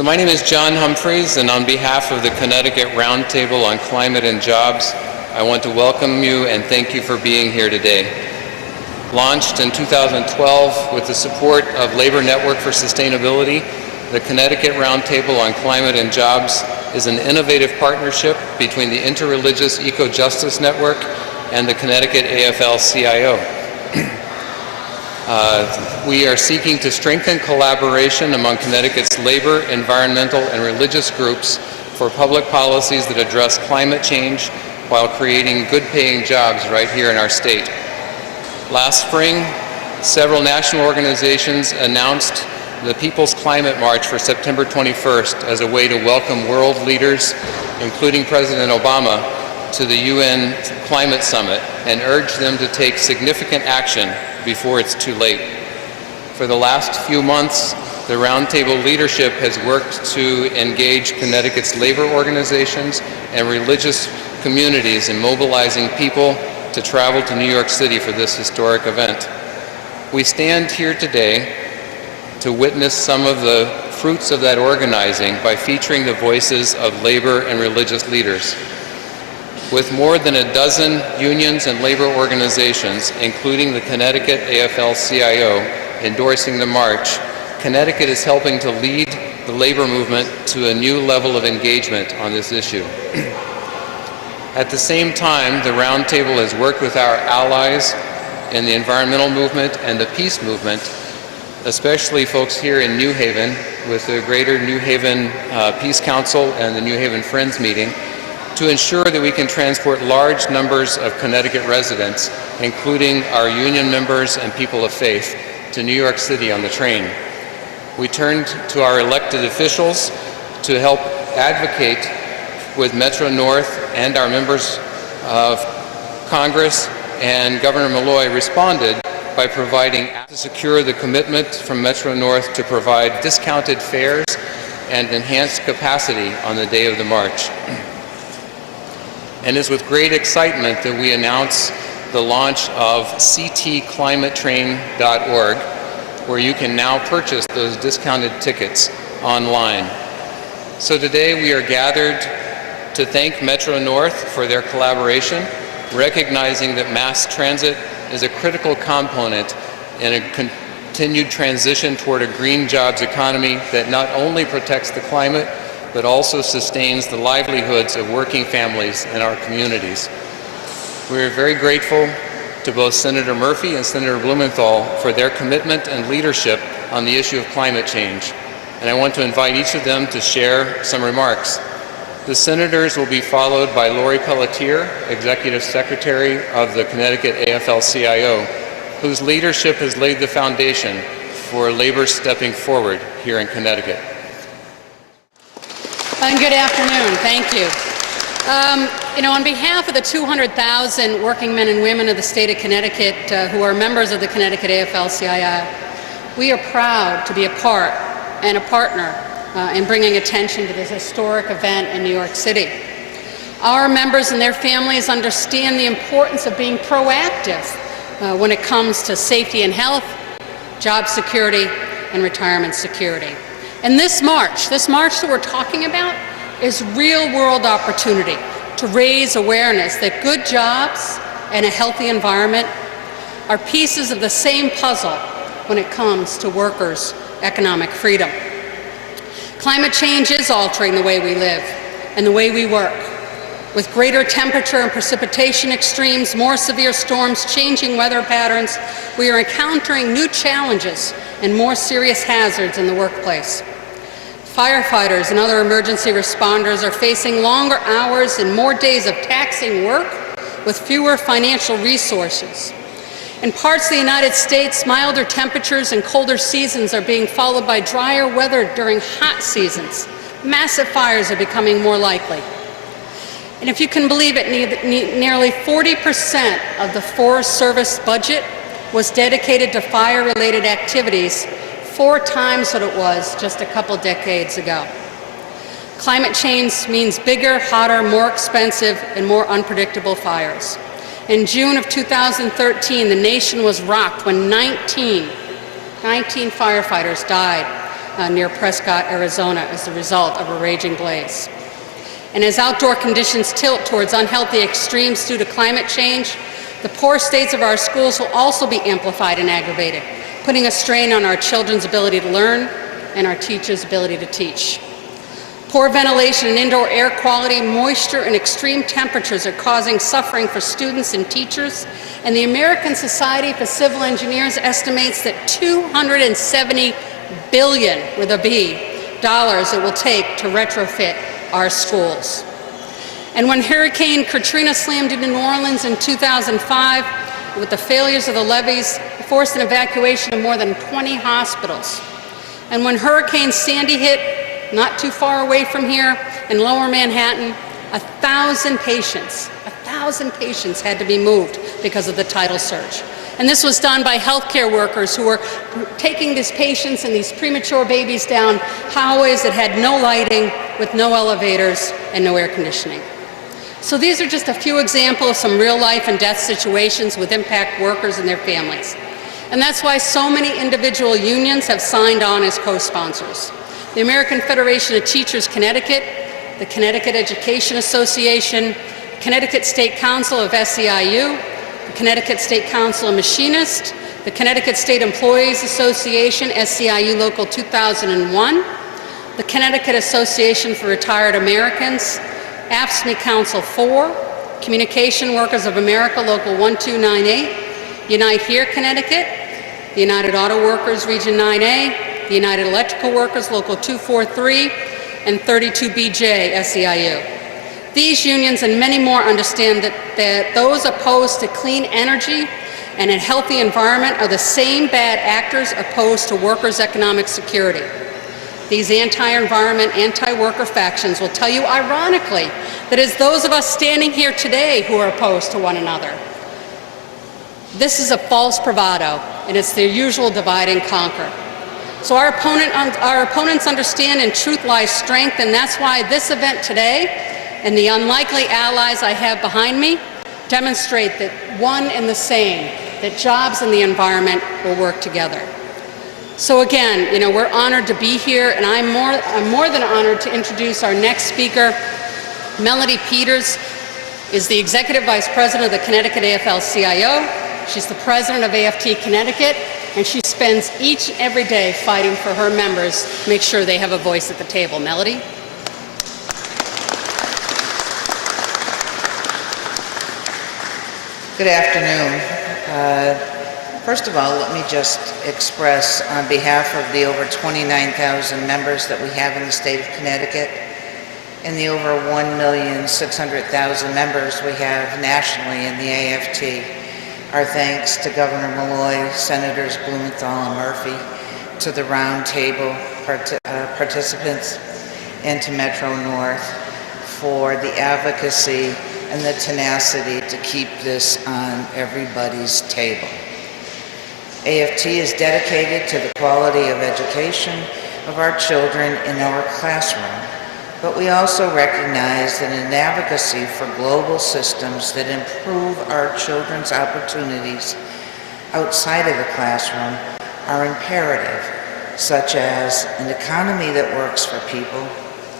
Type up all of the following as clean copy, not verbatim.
So my name is John Humphreys, and on behalf of the Connecticut Roundtable on Climate and Jobs, I want to welcome you and thank you for being here today. Launched in 2012 with the support of Labor Network for Sustainability, the Connecticut Roundtable on Climate and Jobs is an innovative partnership between the Interreligious Eco-Justice Network and the Connecticut Afl-Cio. We are seeking to strengthen collaboration among Connecticut's labor, environmental, and religious groups for public policies that address climate change while creating good-paying jobs right here in our state. Last spring, several national organizations announced the People's Climate March for September 21st as a way to welcome world leaders, including President Obama, to the UN Climate Summit and urge them to take significant action before it's too late. For the last few months, the Roundtable leadership has worked to engage Connecticut's labor organizations and religious communities in mobilizing people to travel to New York City for this historic event. We stand here today to witness some of the fruits of that organizing by featuring the voices of labor and religious leaders. With more than a dozen unions and labor organizations, including the Connecticut Afl-Cio, endorsing the march, Connecticut is helping to lead the labor movement to a new level of engagement on this issue. At the same time, the Roundtable has worked with our allies in the environmental movement and the peace movement, especially folks here in New Haven with the Greater New Haven Peace Council and the New Haven Friends meeting, to ensure that we can transport large numbers of Connecticut residents, including our union members and people of faith, to New York City on the train. We turned to our elected officials to help advocate with Metro North and our members of Congress, and Governor Melodie responded by providing to secure the commitment from Metro North to provide discounted fares and enhanced capacity on the day of the march. And it's with great excitement that we announce the launch of ctclimatetrain.org, where you can now purchase those discounted tickets online. So today we are gathered to thank Metro North for their collaboration, recognizing that mass transit is a critical component in a continued transition toward a green jobs economy that not only protects the climate, but also sustains the livelihoods of working families in our communities. We are very grateful to both Senator Murphy and Senator Blumenthal for their commitment and leadership on the issue of climate change. And I want to invite each of them to share some remarks. The senators will be followed by Lori Pelletier, Executive Secretary of the Connecticut Afl-Cio, whose leadership has laid the foundation for labor stepping forward here in Connecticut. And good afternoon. Thank you. On behalf of the 200,000 working men and women of the state of Connecticut who are members of the Connecticut Afl-Cio, we are proud to be a part and a partner in bringing attention to this historic event in New York City. Our members and their families understand the importance of being proactive when it comes to safety and health, job security, and retirement security. And this march that we're talking about is real-world opportunity to raise awareness that good jobs and a healthy environment are pieces of the same puzzle when it comes to workers' economic freedom. Climate change is altering the way we live and the way we work. With greater temperature and precipitation extremes, more severe storms, changing weather patterns, we are encountering new challenges and more serious hazards in the workplace. Firefighters and other emergency responders are facing longer hours and more days of taxing work with fewer financial resources. In parts of the United States, milder temperatures and colder seasons are being followed by drier weather during hot seasons. Massive fires are becoming more likely. And if you can believe it, nearly 40% of the Forest Service budget was dedicated to fire-related activities, 4 times what it was just a couple decades ago. Climate change means bigger, hotter, more expensive, and more unpredictable fires. In June of 2013, the nation was rocked when 19 firefighters died near Prescott, Arizona, as a result of a raging blaze. And as outdoor conditions tilt towards unhealthy extremes due to climate change, the poor states of our schools will also be amplified and aggravated, putting a strain on our children's ability to learn and our teachers' ability to teach. Poor ventilation and indoor air quality, moisture, and extreme temperatures are causing suffering for students and teachers, and the American Society for Civil Engineers estimates that $270 billion, with a B, dollars it will take to retrofit our schools. And when Hurricane Katrina slammed into New Orleans in 2005, with the failures of the levees, it forced an evacuation of more than 20 hospitals. And when Hurricane Sandy hit, not too far away from here, in Lower Manhattan, 1,000 patients had to be moved because of the tidal surge. And this was done by healthcare workers who were taking these patients and these premature babies down hallways that had no lighting, with no elevators and no air conditioning. So these are just a few examples of some real life and death situations with impact workers and their families. And that's why so many individual unions have signed on as co-sponsors. The American Federation of Teachers Connecticut, the Connecticut Education Association, Connecticut State Council of SEIU, the Connecticut State Council of Machinists, the Connecticut State Employees Association, SEIU Local 2001, the Connecticut Association for Retired Americans, Afl-Cio Council 4, Communication Workers of America Local 1298, Unite Here Connecticut, the United Auto Workers Region 9A, the United Electrical Workers Local 243, and 32BJ SEIU. These unions and many more understand that those opposed to clean energy and a healthy environment are the same bad actors opposed to workers' economic security. These anti-environment, anti-worker factions will tell you, ironically, that it's those of us standing here today who are opposed to one another. This is a false bravado, and it's their usual divide and conquer. So our opponents understand in truth lies strength, and that's why this event today and the unlikely allies I have behind me demonstrate that one and the same, that jobs and the environment will work together. So again, we're honored to be here, and I'm more than honored to introduce our next speaker. Melodie Peters is the Executive Vice President of the Connecticut Afl-Cio. She's the President of AFT Connecticut, and she spends each and every day fighting for her members to make sure they have a voice at the table. Melodie? Good afternoon. First of all, let me just express on behalf of the over 29,000 members that we have in the state of Connecticut and the over 1,600,000 members we have nationally in the AFT, our thanks to Governor Melodie, Senators Blumenthal and Murphy, to the roundtable participants, and to Metro North for the advocacy and the tenacity to keep this on everybody's table. AFT is dedicated to the quality of education of our children in our classroom, but we also recognize that an advocacy for global systems that improve our children's opportunities outside of the classroom are imperative, such as an economy that works for people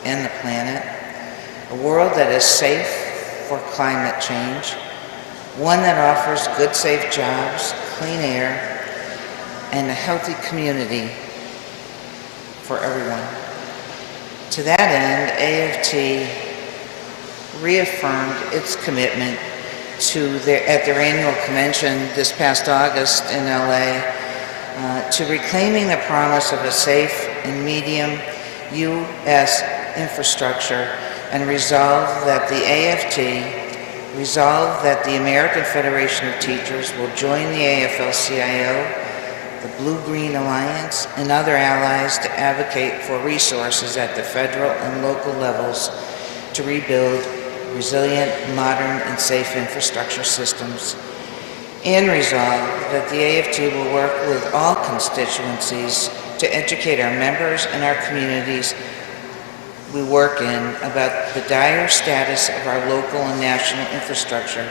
and the planet, a world that is safe for climate change, one that offers good, safe jobs, clean air, and a healthy community for everyone. To that end, AFT reaffirmed its commitment at their annual convention this past August in LA to reclaiming the promise of a safe and medium U.S. infrastructure, and resolve that the American Federation of Teachers will join the Afl-Cio, the Blue-Green Alliance, and other allies to advocate for resources at the federal and local levels to rebuild resilient, modern, and safe infrastructure systems, and resolve that the AFT will work with all constituencies to educate our members and our communities we work in about the dire status of our local and national infrastructure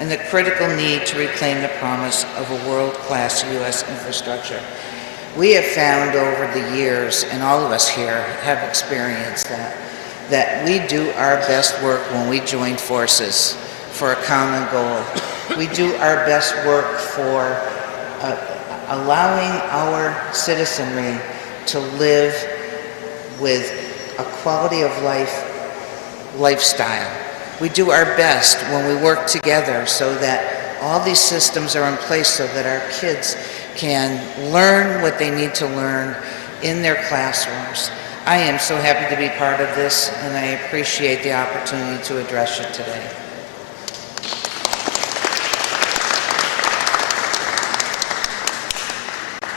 and the critical need to reclaim the promise of a world-class U.S. infrastructure. We have found over the years, and all of us here have experienced that we do our best work when we join forces for a common goal. We do our best work for allowing our citizenry to live with a quality of life lifestyle. We do our best when we work together so that all these systems are in place so that our kids can learn what they need to learn in their classrooms. I am so happy to be part of this, and I appreciate the opportunity to address you today.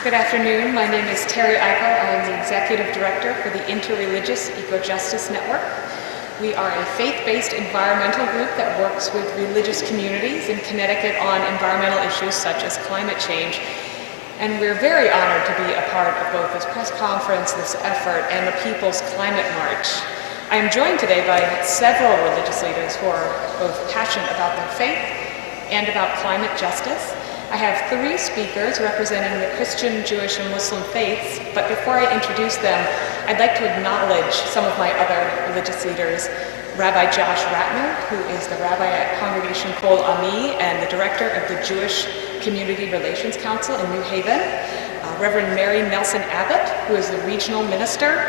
Good afternoon. My name is Terry Eichel. I am the Executive Director for the Interreligious Eco-Justice Network. We are a faith-based environmental group that works with religious communities in Connecticut on environmental issues such as climate change. And we're very honored to be a part of both this press conference, this effort, and the People's Climate March. I am joined today by several religious leaders who are both passionate about their faith and about climate justice. I have 3 speakers representing the Christian, Jewish, and Muslim faiths, but before I introduce them, I'd like to acknowledge some of my other religious leaders. Rabbi Josh Ratner, who is the rabbi at Congregation Kol Ami and the director of the Jewish Community Relations Council in New Haven. Reverend Mary Nelson Abbott, who is the regional minister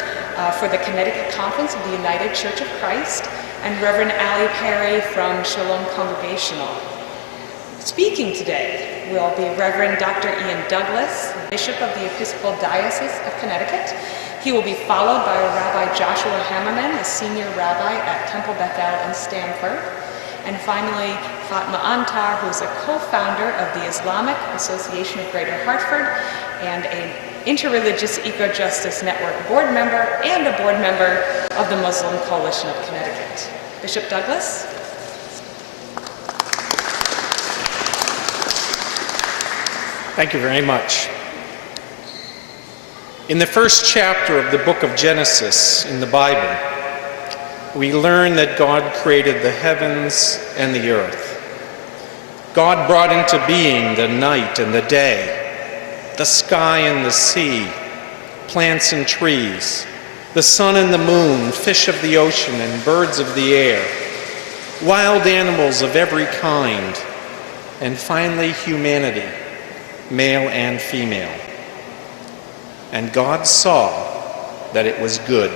for the Connecticut Conference of the United Church of Christ, and Reverend Allie Perry from Shalom Congregational. Speaking today will be Reverend Dr. Ian Douglas, Bishop of the Episcopal Diocese of Connecticut. He will be followed by Rabbi Joshua Hammerman, a senior rabbi at Temple Bethel in Stamford. And finally, Fatma Antar, who is a co-founder of the Islamic Association of Greater Hartford and an Interreligious Eco-Justice Network board member and a board member of the Muslim Coalition of Connecticut. Bishop Douglas. Thank you very much. In the first chapter of the book of Genesis in the Bible, we learn that God created the heavens and the earth. God brought into being the night and the day, the sky and the sea, plants and trees, the sun and the moon, fish of the ocean and birds of the air, wild animals of every kind, and finally humanity, male and female. And God saw that it was good.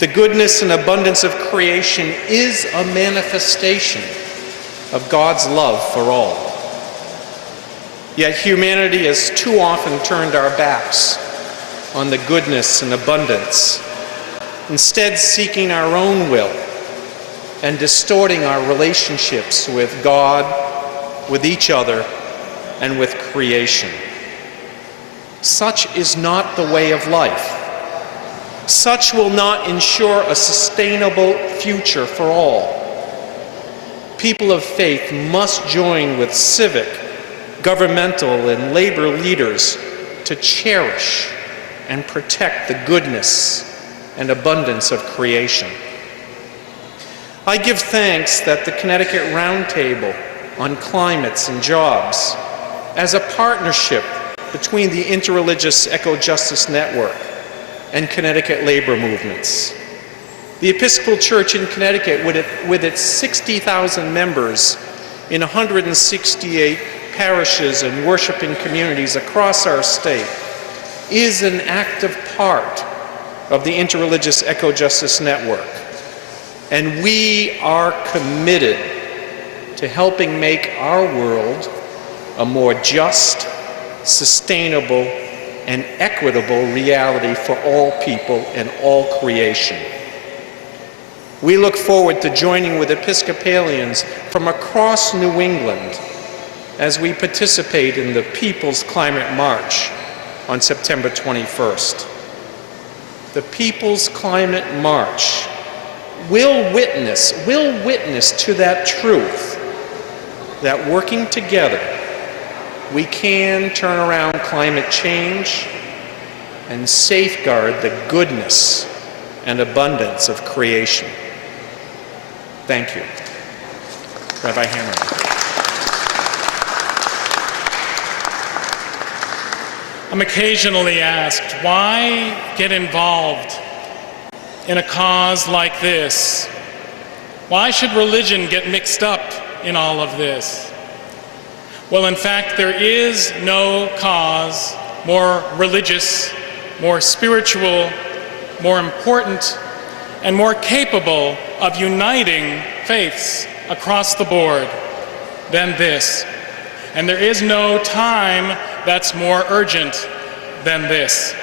The goodness and abundance of creation is a manifestation of God's love for all. Yet humanity has too often turned our backs on the goodness and abundance, instead seeking our own will and distorting our relationships with God, with each other, and with creation. Such is not the way of life. Such will not ensure a sustainable future for all. People of faith must join with civic, governmental, and labor leaders to cherish and protect the goodness and abundance of creation. I give thanks that the Connecticut Roundtable on Climates and Jobs, as a partnership between the Interreligious Eco-Justice Network and Connecticut labor movements. The Episcopal Church in Connecticut, with its 60,000 members in 168 parishes and worshiping communities across our state, is an active part of the Interreligious Eco-Justice Network. And we are committed to helping make our world a more just, sustainable, and equitable reality for all people and all creation. We look forward to joining with Episcopalians from across New England as we participate in the People's Climate March on September 21st. The People's Climate March will witness to that truth, that working together, we can turn around climate change and safeguard the goodness and abundance of creation. Thank you. Rabbi Hammerman. I'm occasionally asked, why get involved in a cause like this? Why should religion get mixed up in all of this? Well, in fact, there is no cause more religious, more spiritual, more important, and more capable of uniting faiths across the board than this. And there is no time that's more urgent than this.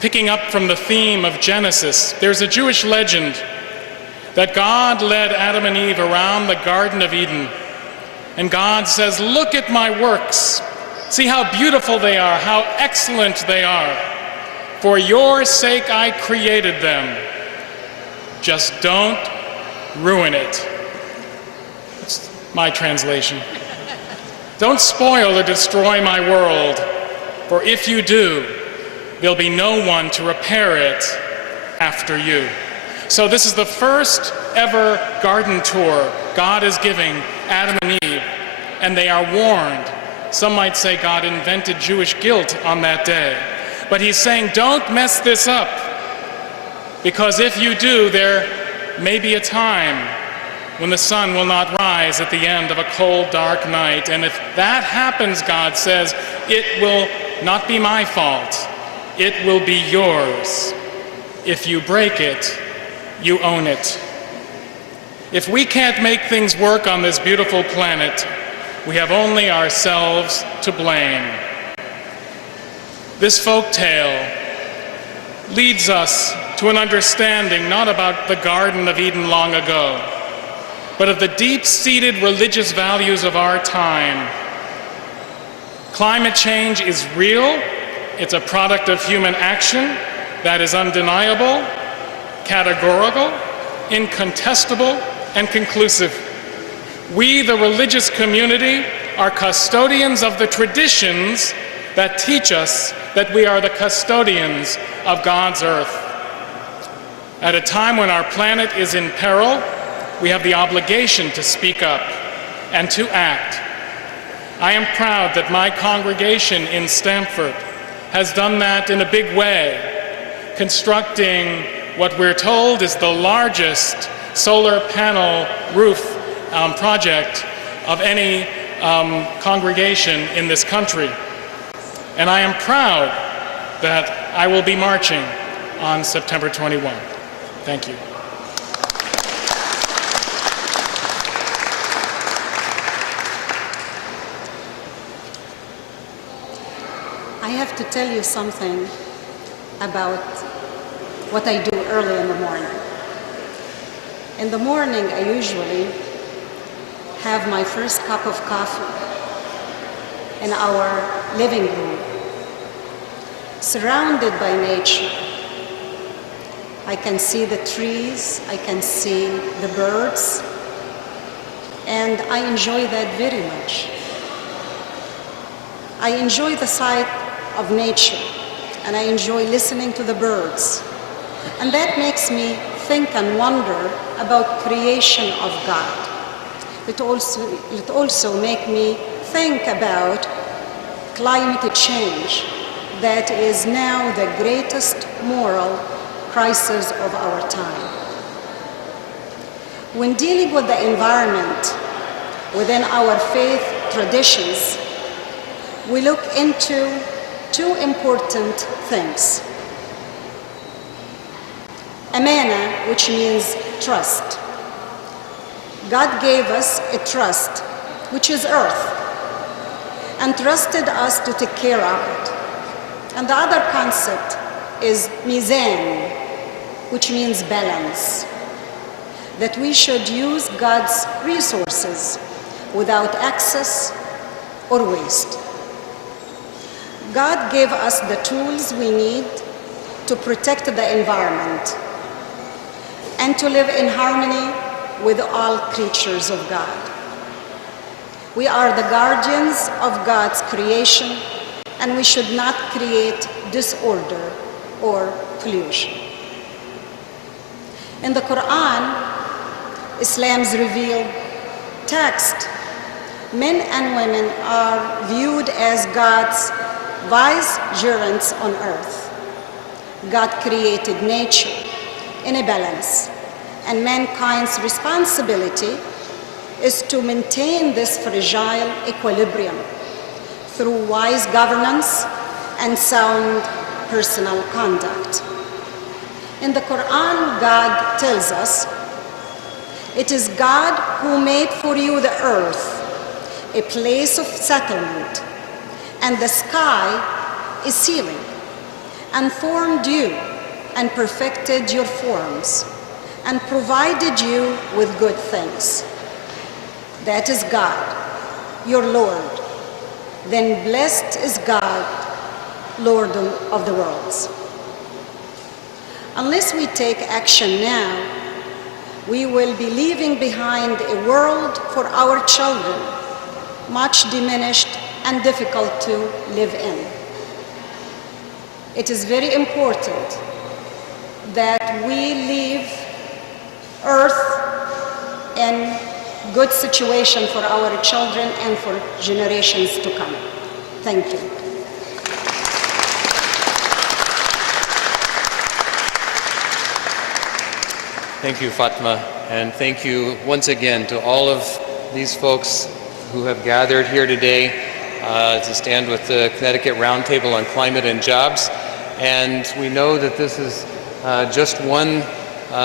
Picking up from the theme of Genesis, there's a Jewish legend that God led Adam and Eve around the Garden of Eden. And God says, look at my works. See how beautiful they are, how excellent they are. For your sake I created them. Just don't ruin it. That's my translation. Don't spoil or destroy my world, for if you do, there'll be no one to repair it after you. So this is the first ever garden tour God is giving Adam and Eve, and they are warned. Some might say God invented Jewish guilt on that day. But he's saying, don't mess this up, because if you do, there may be a time when the sun will not rise at the end of a cold, dark night. And if that happens, God says, it will not be my fault. It will be yours. If you break it, you own it. If we can't make things work on this beautiful planet, we have only ourselves to blame. This folk tale leads us to an understanding not about the Garden of Eden long ago, but of the deep-seated religious values of our time. Climate change is real. It's a product of human action that is undeniable, categorical, incontestable, and conclusive. We, the religious community, are custodians of the traditions that teach us that we are the custodians of God's earth. At a time when our planet is in peril, we have the obligation to speak up and to act. I am proud that my congregation in Stamford has done that in a big way, constructing what we're told is the largest solar panel roof project of any congregation in this country. And I am proud that I will be marching on September 21. Thank you. I have to tell you something about what I do early in the morning. In the morning, I usually have my first cup of coffee in our living room, surrounded by nature. I can see the trees, I can see the birds, and I enjoy that very much. I enjoy the sight of nature, and I enjoy listening to the birds. And that makes me think and wonder about creation of God. It also makes me think about climate change that is now the greatest moral crisis of our time. When dealing with the environment within our faith traditions, we look into two important things. Amana, which means trust. God gave us a trust, which is earth, and trusted us to take care of it. And the other concept is mizan, which means balance, that we should use God's resources without excess or waste. God gave us the tools we need to protect the environment and to live in harmony with all creatures of God. We are the guardians of God's creation, and we should not create disorder or pollution. In the Quran, Islam's revealed text, men and women are viewed as God's vicegerents on earth. God created nature in a balance, and mankind's responsibility is to maintain this fragile equilibrium through wise governance and sound personal conduct. In the Quran, God tells us, "It is God who made for you the earth, a place of settlement, and the sky a ceiling, and formed you and perfected your forms, and provided you with good things. That is God, your Lord. Then blessed is God, Lord of the worlds." Unless we take action now, we will be leaving behind a world for our children much diminished and difficult to live in. It is very important that we leave Earth in good situation for our children and for generations to come. Thank you. Thank you, Fatma, and thank you once again to all of these folks who have gathered here today to stand with the Connecticut Roundtable on Climate and Jobs. And we know that this is just one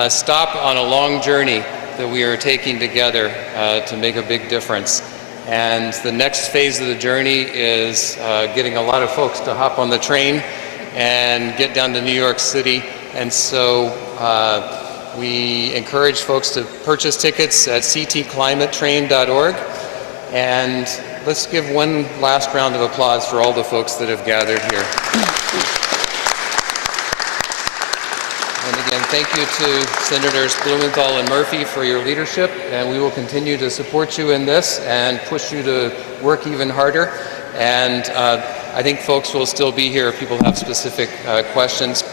stop on a long journey that we are taking together to make a big difference. And the next phase of the journey is getting a lot of folks to hop on the train and get down to New York City. And so we encourage folks to purchase tickets at ctclimatetrain.org. And let's give one last round of applause for all the folks that have gathered here. And again, thank you to Senators Blumenthal and Murphy for your leadership, and we will continue to support you in this and push you to work even harder. And I think folks will still be here if people have specific questions.